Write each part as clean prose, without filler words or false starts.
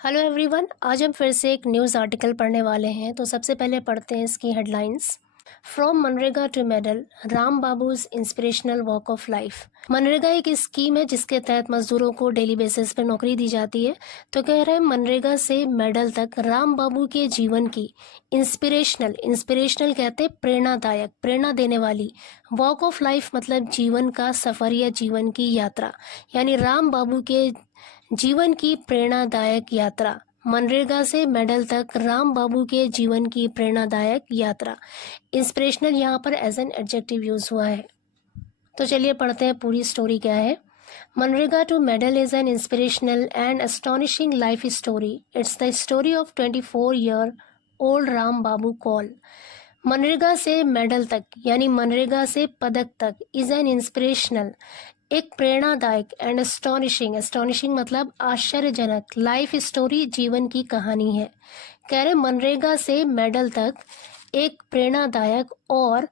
Hello everyone, आज हम फिर से एक न्यूज़ आर्टिकल पढ़ने वाले हैं। तो सबसे पहले पढ़ते हैं इसकी headlines. From MNREGA to medal, Ram Babu's inspirational walk of life. MNREGA एक स्कीम है जिसके तहत मजदूरों को डेली बेसिस पर नौकरी दी जाती है। तो कह रहे हैं मनरेगा से मेडल तक राम बाबू के जीवन की इंस्पिरेशनल कहते हैं प्रेरणादायक, प्रेरणा देने वाली। वॉक ऑफ लाइफ मतलब जीवन का सफर या जीवन की यात्रा, यानी राम बाबू के जीवन की प्रेरणादायक यात्रा। मनरेगा से मेडल तक राम बाबू के जीवन की प्रेरणादायक यात्रा। इंस्पिरेशनल यहाँ पर एज एन एडजेक्टिव यूज हुआ है। तो चलिए पढ़ते हैं पूरी स्टोरी क्या है। मनरेगा to medal is an inspirational and astonishing life story. It's the story of 24-year old Ram Babu कॉल। मनरेगा से मेडल तक यानी मनरेगा से पदक तक इज एन इंस्पिरेशनल, एक प्रेरणादायक, एंड एस्टोनिशिंग मतलब आश्चर्यजनक, लाइफ स्टोरी जीवन की कहानी है। कह रहे मनरेगा से मेडल तक एक प्रेरणादायक और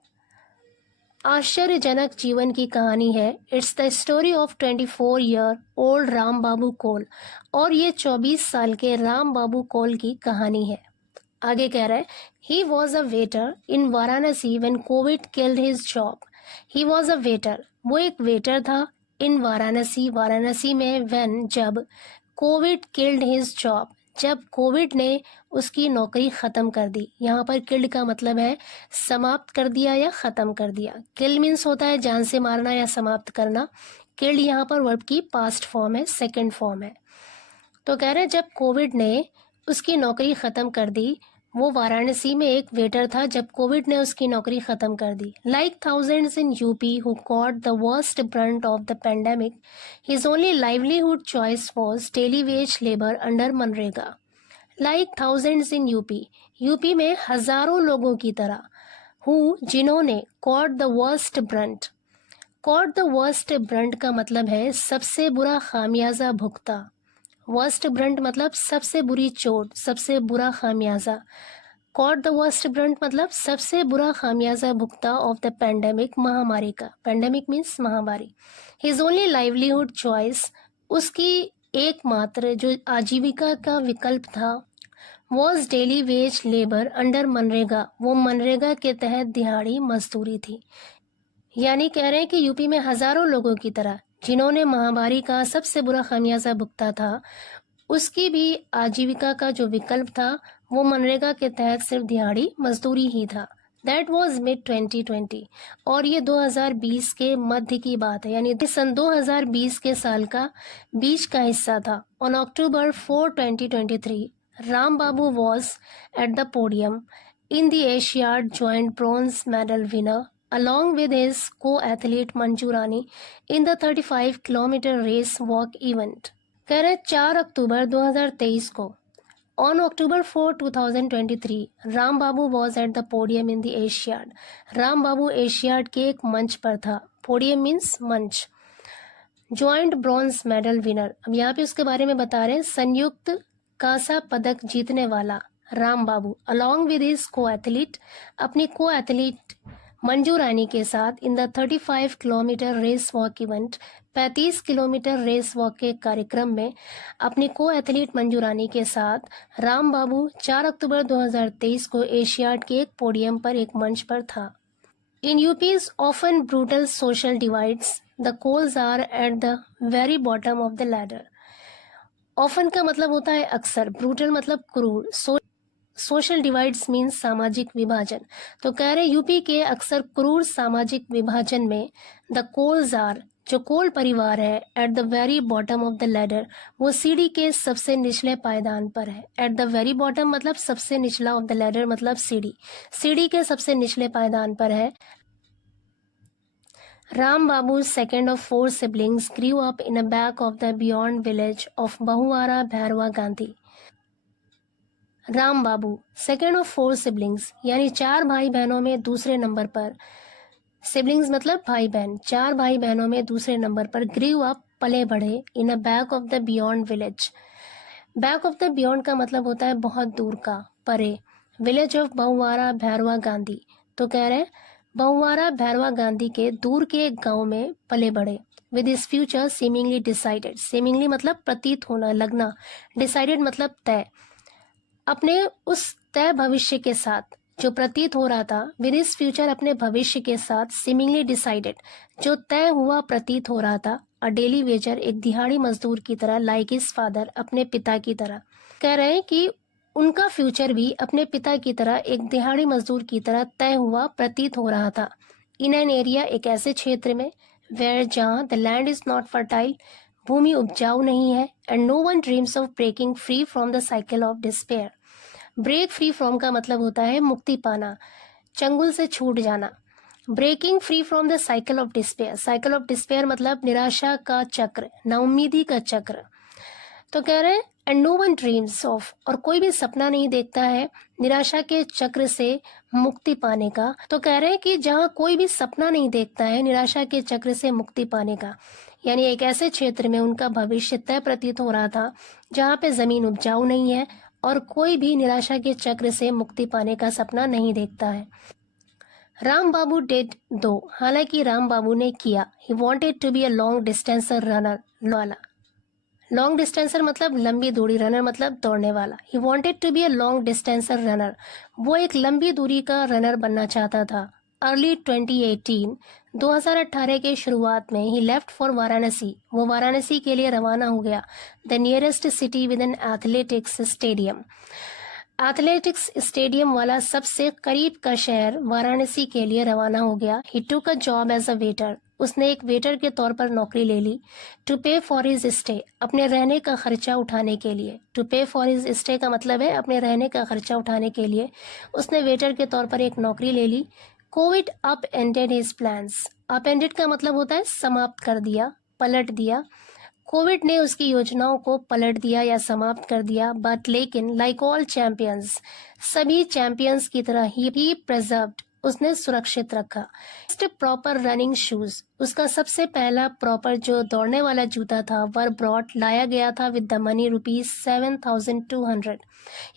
आश्चर्यजनक जीवन की कहानी है। It's the story of 24-year old Ram Babu Kaul, और ये 24 साल के राम बाबू कौल की कहानी है। आगे कह रहा है he was a waiter in Varanasi when Covid killed his job. He was a waiter, वो एक वेटर था। इन वाराणसी, वाराणसी में, व्हेन जब, कोविड किल्ड हिज जॉब, जब कोविड ने उसकी नौकरी खत्म कर दी। यहाँ पर किल्ड का मतलब है समाप्त कर दिया या खत्म कर दिया। किल मीन्स होता है जान से मारना या समाप्त करना। किल्ड यहाँ पर वर्ब की पास्ट फॉर्म है, सेकंड फॉर्म है। तो कह रहे हैं जब कोविड ने उसकी नौकरी खत्म कर दी, वो वाराणसी में एक वेटर था जब कोविड ने उसकी नौकरी खत्म कर दी। Like thousands in UP who caught the worst brunt of the pandemic, his only livelihood choice was daily wage labour under MNREGA. Like thousands in UP, UP में हजारों लोगों की तरह, हु जिन्होंने, caught the worst brunt, caught the worst brunt का मतलब है सबसे बुरा खामियाजा भुगता। वर्स्ट ब्रंट मतलब सबसे बुरी चोट, सबसे बुरा खामियाजा। कॉट द वर्स्ट ब्रंट मतलब सबसे बुरा खामियाजा भुगता ऑफ द पेंडेमिक, महामारी का। पेंडेमिक मीन्स महामारी। हिज ओनली लाइवलीहुड चॉइस, उसकी एकमात्र जो आजीविका का विकल्प था, was daily wage labour under MNREGA, वो मनरेगा के तहत दिहाड़ी मजदूरी थी। यानी कह रहे हैं कि यूपी में हजारों लोगों की तरह जिन्होंने महामारी का सबसे बुरा खामियाजा भुगता था, उसकी भी आजीविका का जो विकल्प था वो मनरेगा के तहत सिर्फ दिहाड़ी मजदूरी ही था। दैट वॉज मिड 2020, और ये 2020 के मध्य की बात है, यानी सन 2020 के साल का बीच का हिस्सा था। On October 4, 2023, Ram Babu was at the podium in the Asiad joint bronze medal winner along with his co-athlete Manju Rani in the 35-kilometer race walk event। कह रहे 4 अक्टूबर 2023 को, on October 4, 2023, Ram Babu was at the podium in the Asiad. Ram Babu Asiad के एक मंच पर था। Podium means मंच। Joint bronze medal winner, अब यहाँ पे उसके बारे में बता रहे हैं, संयुक्त कांसा पदक जीतने वाला Ram Babu, along with his co athlete, अपनी को एथलीट मंजू रानी के साथ, in the 35 kilometre race walk event, 35 kilometre race walk के कार्यक्रम में अपनी को एथलीट मंजू रानी के साथ राम बाबू 4 अक्टूबर 2023 को एशियाड के एक पोडियम पर, एक मंच पर था। In UP's often brutal social divides, the Kols are at the very bottom of the ladder. Often का मतलब होता है अक्सर, ब्रूटल मतलब क्रूर, सोशल डिवाइड्स मीन्स सामाजिक विभाजन। तो कह रहे यूपी के अक्सर क्रूर सामाजिक विभाजन में द कोल्स आर, जो कोल परिवार है, eight the very bottom of the ladder, वो सीढ़ी के सबसे निचले पायदान पर है। एट द वेरी बॉटम मतलब सबसे निचला, ऑफ द लैडर मतलब सीढ़ी, सीढ़ी के सबसे निचले पायदान पर है। Ram Babu, second of 4 siblings, grew up in a back of the beyond village of Bahuara Bhairwa Gandhi. Ram Babu, second of 4 siblings, यानी 4 भाई बहनों में दूसरे नंबर पर, सिबलिंग्स मतलब भाई बहन, 4 भाई बहनों में दूसरे नंबर पर, ग्रीव अप पले बढ़े, in a back of the beyond village. Back of the beyond का मतलब होता है बहुत दूर का, परे। विलेज ऑफ बहुआरा भैरवा गांधी, तो कह रहे हैं बहुआरा भैरवा गांधी के दूर के एक गांव में पले बढ़े। with his future seemingly decided. Seemingly मतलब प्रतीत होना, लगना, decided मतलब तय। अपने उस तय भविष्य के साथ, जो प्रतीत हो रहा था, विद हिज फ्यूचर अपने भविष्य के साथ, सीमिंगली डिसाइडेड जो तय हुआ प्रतीत हो रहा था, अ डेली वेजर एक दिहाड़ी मजदूर की तरह, लाइक हिज फादर अपने पिता की तरह। कह रहे हैं कि उनका फ्यूचर भी अपने पिता की तरह एक दिहाड़ी मजदूर की तरह तय हुआ प्रतीत हो रहा था। इन एन एरिया एक ऐसे क्षेत्र में, वेयर जहाँ the land is not fertile भूमि उपजाऊ नहीं है, and no one dreams of breaking free from the cycle of despair. Break free from का मतलब होता है मुक्ति पाना, चंगुल से छूट जाना। Breaking free from the cycle of despair, cycle of despair मतलब निराशा का चक्र, नाउम्मीदी का चक्र। तो कह रहे हैं and no one dreams of, और कोई भी सपना नहीं देखता है निराशा के चक्र से मुक्ति पाने का। तो कह रहे हैं कि जहाँ कोई भी सपना नहीं देखता है निराशा के चक्र से मुक्ति पाने का, यानी एक ऐसे क्षेत्र में उनका भविष्य तय प्रतीत हो रहा था जहाँ पे जमीन उपजाऊ नहीं है और कोई भी निराशा के चक्र से मुक्ति पाने का सपना नहीं देखता है। राम बाबू डिड दो, हालांकि राम बाबू ने किया। He wanted to be a long distance runner वाला, लॉन्ग डिस्टेंसर मतलब लंबी दूरी, रनर मतलब दौड़ने वाला। He wanted to be a long distance runner, वो एक लंबी दूरी का रनर बनना चाहता था। अर्ली 2018 के शुरुआत में ही लेफ्ट फॉर वाराणसी, वो वाराणसी के लिए रवाना हो गया। The nearest city with an athletics stadium, athletics stadium वाला सबसे करीब का शहर वाराणसी के लिए रवाना हो गया। He took a job as a waiter, उसने एक वेटर के तौर पर नौकरी ले ली। To pay for his stay, अपने रहने का खर्चा उठाने के लिए। To pay for his stay का मतलब है अपने रहने का खर्चा उठाने के लिए उसने वेटर के तौर पर एक नौकरी ले ली। Covid upended his plans, upended का मतलब होता है समाप्त कर दिया, पलट दिया। कोविड ने उसकी योजनाओं को पलट दिया या समाप्त कर दिया। बट लेकिन लाइक ऑल चैंपियंस, सभी चैंपियंस की तरह ही प्रिजर्व्ड, उसने सुरक्षित रखा। प्रॉपर रनिंग शूज, उसका सबसे पहला प्रॉपर जो दौड़ने वाला जूता था, वर ब्रॉट लाया गया था विद द मनी ₹7,200,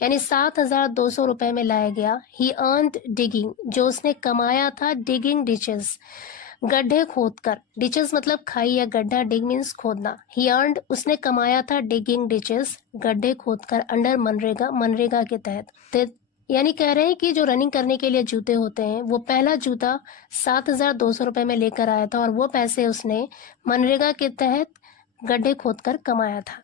यानी 7,200 रुपए में लाया गया। ही अर्नड डिगिंग, जो उसने कमाया था, डिगिंग डिचेस, गड्ढे खोदकर। डिचेस मतलब खाई या गड्ढा, डिग मीन्स खोदना। ही अर्नड, उसने कमाया था, डिगिंग डिचेस, गड्ढे खोदकर, अंडर मनरेगा, मनरेगा के तहत। यानी कह रहे हैं कि जो रनिंग करने के लिए जूते होते हैं, वो पहला जूता 7,200 रुपए में लेकर आया था और वो पैसे उसने मनरेगा के तहत गड्ढे खोदकर कमाया था।